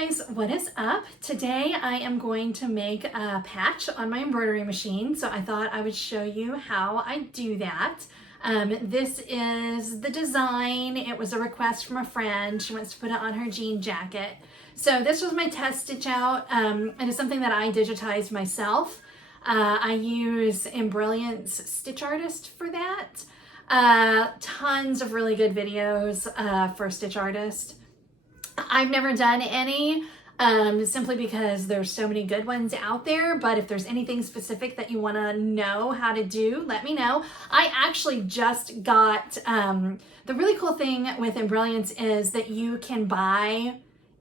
guys, what is up? Today I am going to make a patch on my embroidery machine, so I thought I would show you how I do that. This is the design. It was a request from a friend. She wants to put it on her jean jacket. So this was my test stitch out. It is something that I digitized myself. I use Embroidery's Stitch Artist for that. Tons of really good videos for Stitch Artist. I've never done any simply because there's so many good ones out there, but if there's anything specific that you want to know how to do, let me know. I actually just got, the really cool thing with Embroidery is that you can buy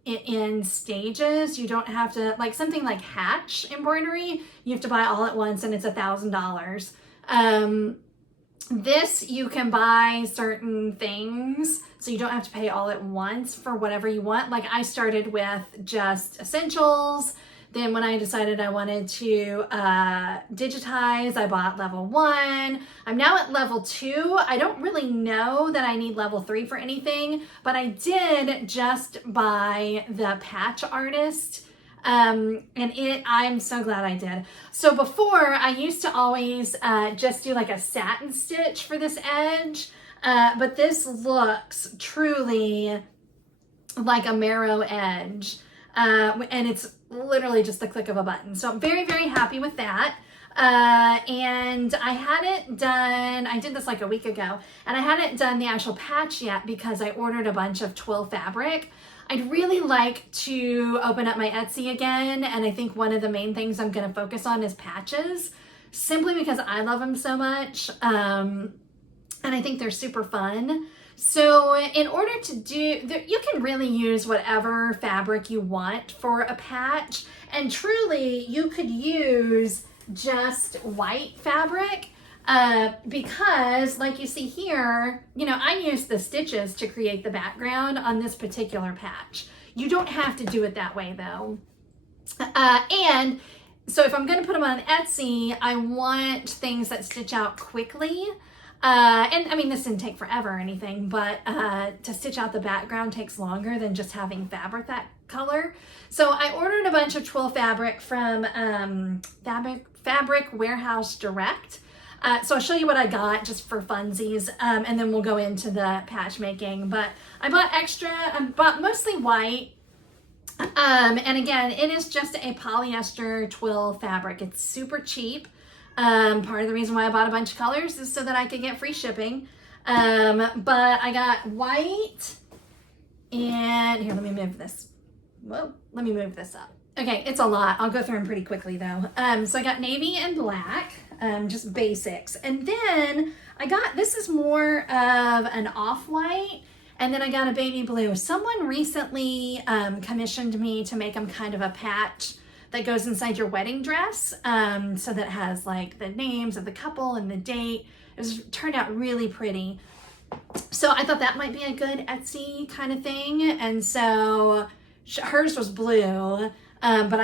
it in stages. You don't have to, like something like Hatch embroidery, you have to buy all at once and it's $1,000. This, you can buy certain things, so you don't have to pay all at once for whatever you want. Like I started with just essentials. Then when I decided I wanted to digitize, I bought level 1. I'm now at level 2. I don't really know that I need level 3 for anything, but I did just buy the Patch Artist. And I'm so glad I did. So before, I used to always just do like a satin stitch for this edge, but this looks truly like a marrow edge, and it's literally just the click of a button. So I'm very, very happy with that. And I hadn't done, I did this like a week ago, and I hadn't done the actual patch yet because I ordered a bunch of twill fabric. I'd really like to open up my Etsy again, and I think one of the main things I'm going to focus on is patches, simply because I love them so much, and I think they're super fun. So in order to do, you can really use whatever fabric you want for a patch, and truly you could use just white fabric. Because like you see here, you know, I used the stitches to create the background on this particular patch. You don't have to do it that way though. And so if I'm going to put them on Etsy, I want things that stitch out quickly. And I mean, this didn't take forever or anything, but to stitch out the background takes longer than just having fabric that color. So I ordered a bunch of twill fabric from Fabric Warehouse Direct. So I'll show you what I got just for funsies, and then we'll go into the patch making. But I bought extra, I bought mostly white, and again, it is just a polyester twill fabric. It's super cheap. Part of the reason why I bought a bunch of colors is so that I could get free shipping. But I got white, and here, let me move this. Whoa, let me move this up. Okay, it's a lot. I'll go through them pretty quickly though. So I got navy and black. Just basics. And then I got, this is more of an off-white, and then I got a baby blue. Someone recently commissioned me to make them kind of a patch that goes inside your wedding dress, so that it has like the names of the couple and the date. It turned out really pretty. So I thought that might be a good Etsy kind of thing, and so hers was blue. But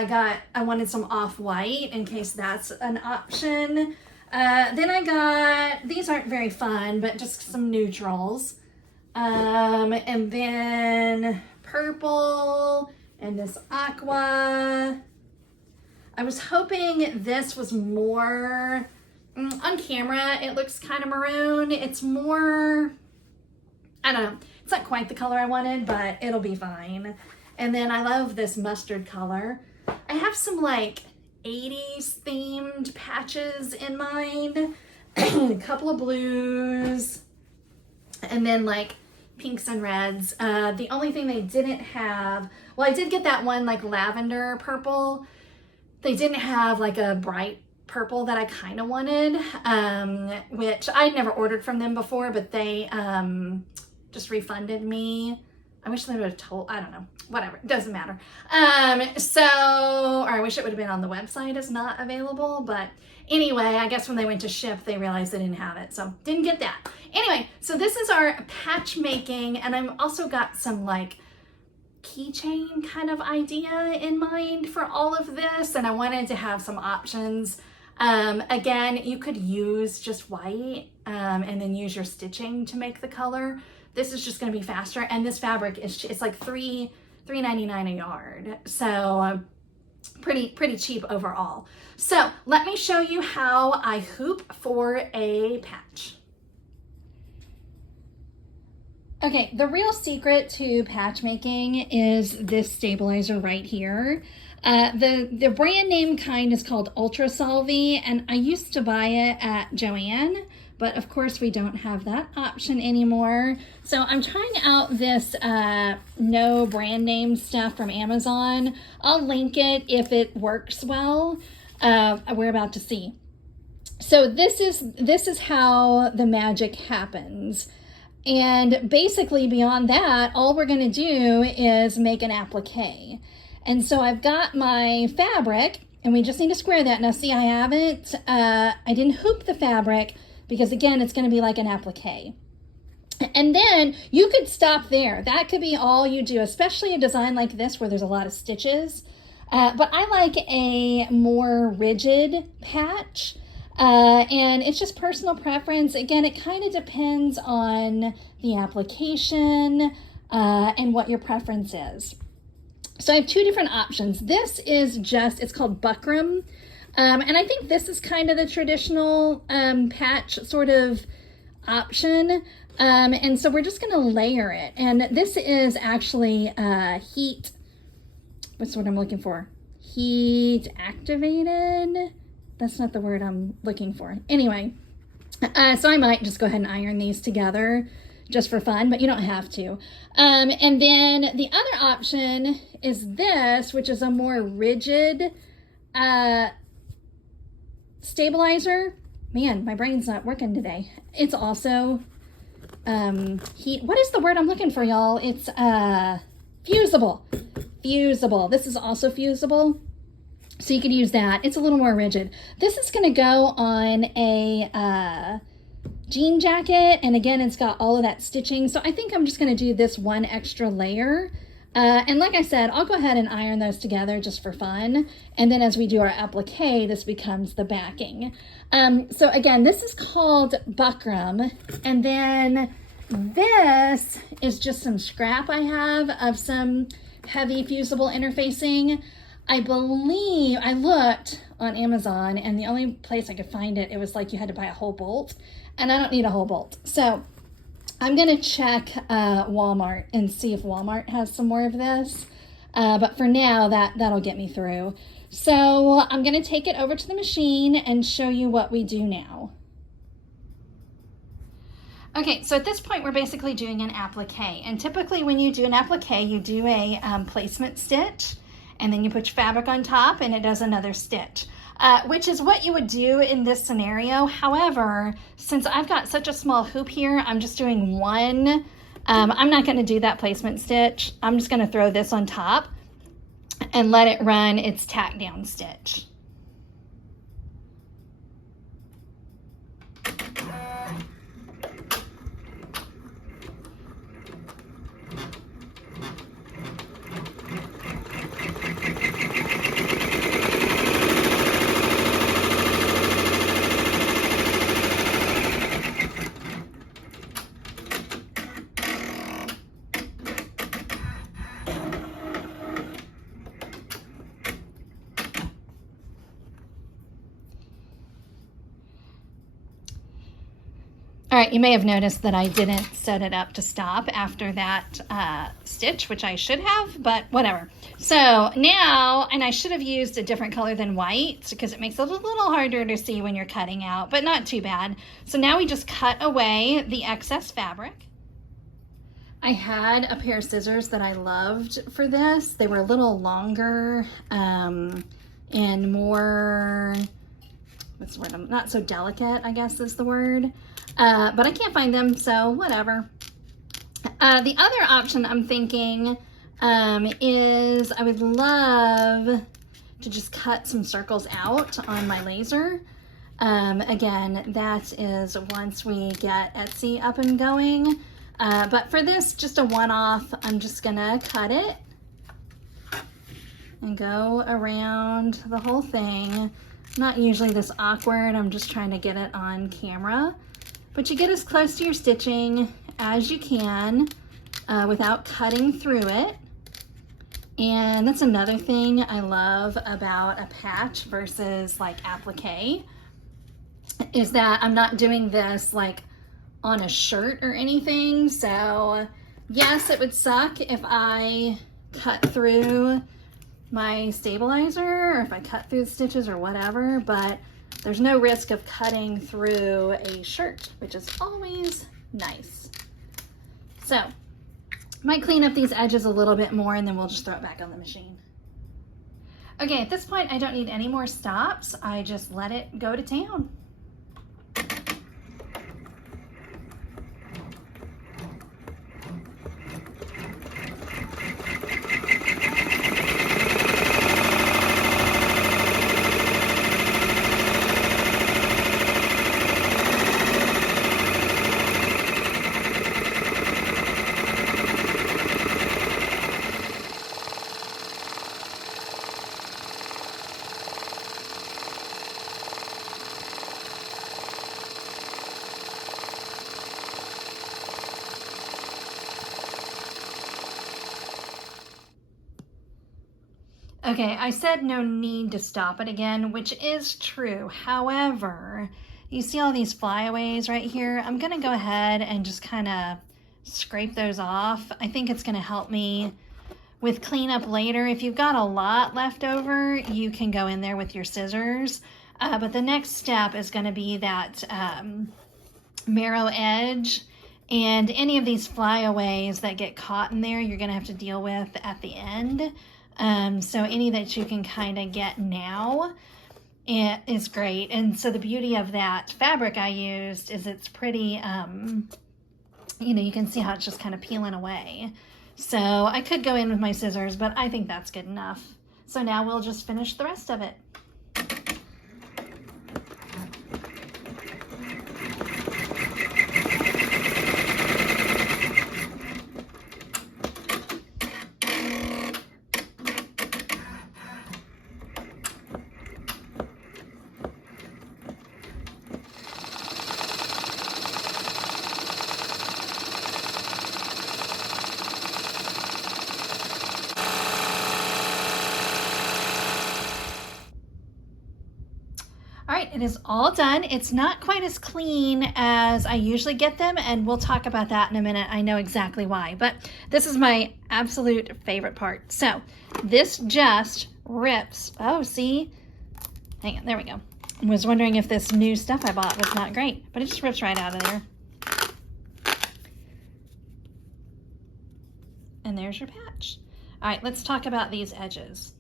I wanted some off-white in case that's an option. Then I got, these aren't very fun, but just some neutrals. And then purple and this aqua. I was hoping this was more, on camera it looks kind of maroon. It's more, I don't know, it's not quite the color I wanted, but it'll be fine. And then I love this mustard color. I have some like 80s themed patches in mind, a couple of blues, and then like pinks and reds. The only thing they didn't have, well, I did get that one like lavender purple. They didn't have like a bright purple that I kind of wanted, which I'd never ordered from them before, but they just refunded me. I wish they would have told, I don't know, whatever, it doesn't matter. Or I wish it would have been on the website as not available, but anyway, I guess when they went to ship, they realized they didn't have it, so didn't get that. Anyway, so this is our patch making, and I've also got some like keychain kind of idea in mind for all of this, and I wanted to have some options. Again, you could use just white, and then use your stitching to make the color. This is just going to be faster, and this fabric is, it's like three $3.99 a yard. So pretty cheap overall. So let me show you how I hoop for a patch. Okay, the real secret to patch making is this stabilizer right here. The brand name kind is called Ultra Solvy, and I used to buy it at Joann, but of course we don't have that option anymore. So I'm trying out this no brand name stuff from Amazon. I'll link it if it works well. We're about to see. So this is how the magic happens. And basically beyond that, all we're going to do is make an applique. And so I've got my fabric, and we just need to square that. Now see, I didn't hoop the fabric because again, it's going to be like an applique. And then you could stop there. That could be all you do, especially a design like this where there's a lot of stitches. But I like a more rigid patch. And it's just personal preference. Again, it kind of depends on the application and what your preference is. So I have two different options. This is it's called buckram. And I think this is kind of the traditional patch sort of option. And so we're just going to layer it. And this is actually what's what I'm looking for? Heat activated. That's not the word I'm looking for. Anyway, so I might just go ahead and iron these together just for fun, but you don't have to. And then the other option is this, which is a more rigid stabilizer. Man, my brain's not working today. It's also heat. What is the word I'm looking for, y'all? It's fusible. Fusible. This is also fusible. So you could use that. It's a little more rigid. This is going to go on a jean jacket. And again, it's got all of that stitching. So I think I'm just going to do this one extra layer. And like I said, I'll go ahead and iron those together just for fun. And then as we do our applique, this becomes the backing. So again, this is called buckram. And then this is just some scrap I have of some heavy fusible interfacing. I believe I looked on Amazon, and the only place I could find it, it was like you had to buy a whole bolt, and I don't need a whole bolt. So I'm going to check Walmart and see if Walmart has some more of this. But for now, that'll get me through. So I'm going to take it over to the machine and show you what we do now. Okay, so at this point, we're basically doing an applique. And typically when you do an applique, you do a placement stitch. And then you put your fabric on top and it does another stitch, which is what you would do in this scenario. However, since I've got such a small hoop here, I'm just doing one. I'm not going to do that placement stitch. I'm just going to throw this on top and let it run its tack down stitch. All right, you may have noticed that I didn't set it up to stop after that stitch, which I should have, but whatever. So now, and I should have used a different color than white because it makes it a little harder to see when you're cutting out, but not too bad. So now we just cut away the excess fabric. I had a pair of scissors that I loved for this. They were a little longer and more, what's the word? Not so delicate, I guess is the word. But I can't find them, so whatever. The other option I'm thinking is I would love to just cut some circles out on my laser. Again, that is once we get Etsy up and going. But for this, just a one-off, I'm just gonna cut it and go around the whole thing. Not usually this awkward, I'm just trying to get it on camera. But you get as close to your stitching as you can without cutting through it. And that's another thing I love about a patch versus like applique, is that I'm not doing this like on a shirt or anything. So yes, it would suck if I cut through my stabilizer or if I cut through the stitches or whatever, but there's no risk of cutting through a shirt, which is always nice. So might clean up these edges a little bit more and then we'll just throw it back on the machine. Okay, at this point, I don't need any more stops. I just let it go to town. Okay, I said no need to stop it again, which is true. However, you see all these flyaways right here? I'm gonna go ahead and just kind of scrape those off. I think it's gonna help me with cleanup later. If you've got a lot left over, you can go in there with your scissors. But the next step is gonna be that marrow edge, and any of these flyaways that get caught in there, you're gonna have to deal with at the end. So any that you can kind of get now is great. And so the beauty of that fabric I used is it's pretty, you know, you can see how it's just kind of peeling away. So I could go in with my scissors, but I think that's good enough. So now we'll just finish the rest of it. All right, it is all done. It's not quite as clean as I usually get them, and we'll talk about that in a minute. I know exactly why, but this is my absolute favorite part. So this just rips. Oh, see? Hang on, there we go. I was wondering if this new stuff I bought was not great, but it just rips right out of there. And there's your patch. All right, let's talk about these edges.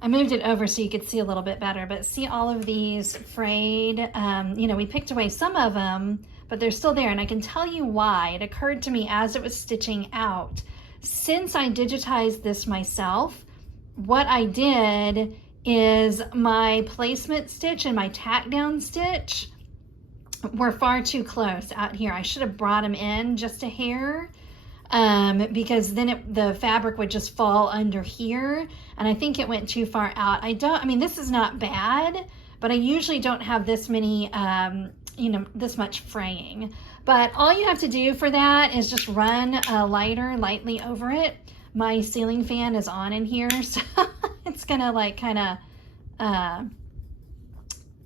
I moved it over so you could see a little bit better, but see all of these frayed, you know, we picked away some of them, but they're still there, and I can tell you why. It occurred to me as it was stitching out. Since I digitized this myself, what I did is my placement stitch and my tack down stitch were far too close out here. I should have brought them in just a hair, because then the fabric would just fall under here, and I think it went too far out. I mean, this is not bad, but I usually don't have this many, you know, this much fraying. But all you have to do for that is just run a lighter lightly over it. My ceiling fan is on in here, so it's gonna like kind of,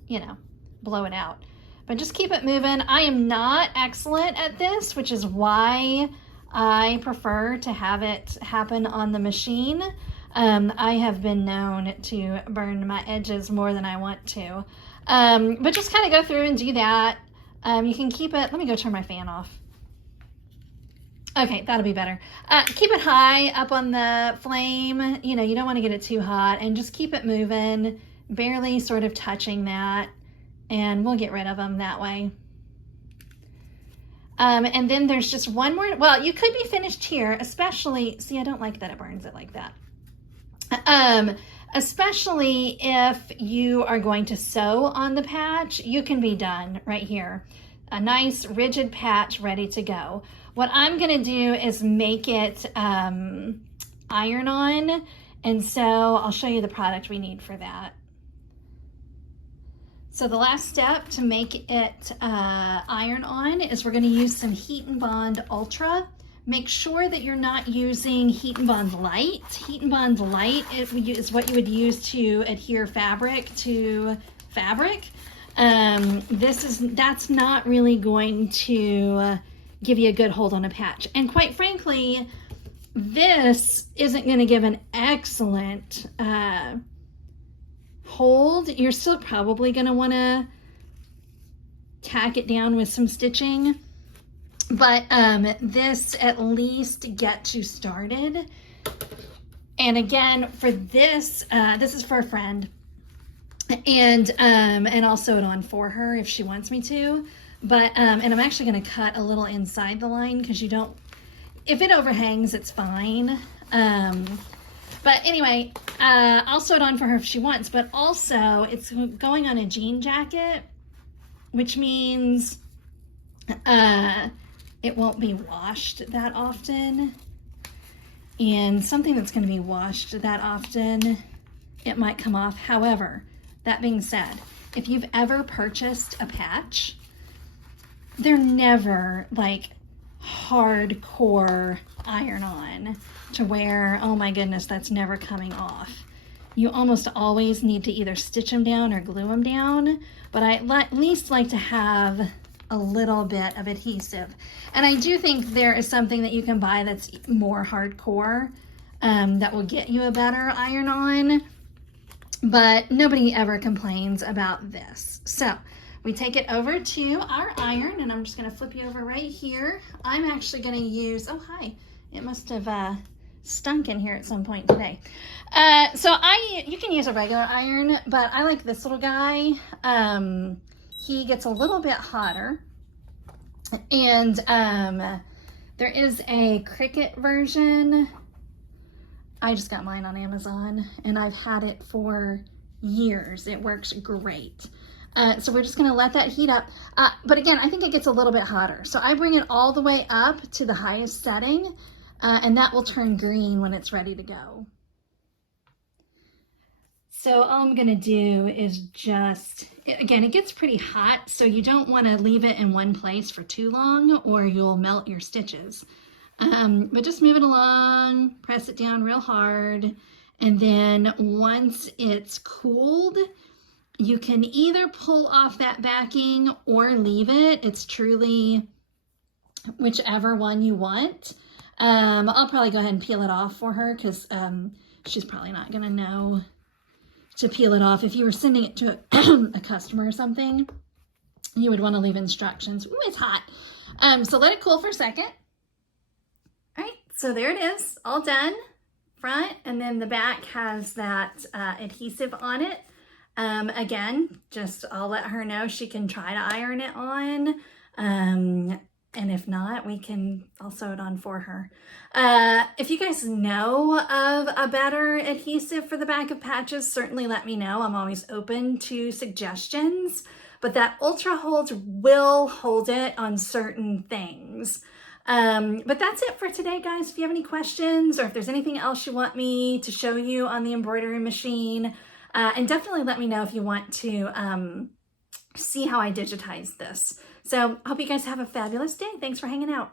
you know, blow it out. But just keep it moving. I am not excellent at this, which is why I prefer to have it happen on the machine. I have been known to burn my edges more than I want to. But just kind of go through and do that. You can keep it, let me go turn my fan off. Okay, that'll be better. Keep it high up on the flame. You know, you don't want to get it too hot, and just keep it moving, barely sort of touching that, and we'll get rid of them that way. And then there's just one more. Well, you could be finished here, especially, see, I don't like that it burns it like that. Especially if you are going to sew on the patch, you can be done right here. A nice rigid patch ready to go. What I'm gonna do is make it iron on, and so I'll show you the product we need for that. So the last step to make it iron on is we're going to use some Heat and Bond Ultra Make sure that you're not using Heat and Bond Light. Heat and Bond Light is what you would use to adhere fabric to fabric. That's not really going to give you a good hold on a patch. And quite frankly, this isn't going to give an excellent hold. You're still probably going to want to tack it down with some stitching. But this at least gets you started. And again, for this, this is for a friend. And I'll sew it on for her if she wants me to. But, and I'm actually going to cut a little inside the line because you don't, if it overhangs, it's fine. But anyway, I'll sew it on for her if she wants. But also, it's going on a jean jacket, which means it won't be washed that often. And something that's going to be washed that often, it might come off. However, that being said, if you've ever purchased a patch, they're never like hardcore iron-on to where, oh my goodness, that's never coming off. You almost always need to either stitch them down or glue them down, but I at least like to have a little bit of adhesive. And I do think there is something that you can buy that's more hardcore that will get you a better iron-on, but nobody ever complains about this. So we take it over to our iron, and I'm just going to flip you over right here. I'm actually going to use, oh hi, it must have stunk in here at some point today. So you can use a regular iron, but I like this little guy. He gets a little bit hotter, and there is a Cricut version. I just got mine on Amazon, and I've had it for years. It works great. So we're just gonna let that heat up. But again, I think it gets a little bit hotter. So I bring it all the way up to the highest setting, and that will turn green when it's ready to go. So all I'm gonna do is just, again, it gets pretty hot, so you don't wanna leave it in one place for too long or you'll melt your stitches. But just move it along, press it down real hard, and then once it's cooled, you can either pull off that backing or leave it. It's truly whichever one you want. I'll probably go ahead and peel it off for her because she's probably not gonna know to peel it off. If you were sending it to a customer or something, you would want to leave instructions. Ooh, it's hot. So let it cool for a second. All right, so there it is, all done. Front, and then the back has that adhesive on it. Again, just I'll let her know she can try to iron it on. And if not, I'll sew it on for her. If you guys know of a better adhesive for the back of patches, certainly let me know. I'm always open to suggestions, but that Ultra Hold will hold it on certain things. But that's it for today, guys. If you have any questions or if there's anything else you want me to show you on the embroidery machine, and definitely let me know if you want to see how I digitize this. So I hope you guys have a fabulous day. Thanks for hanging out.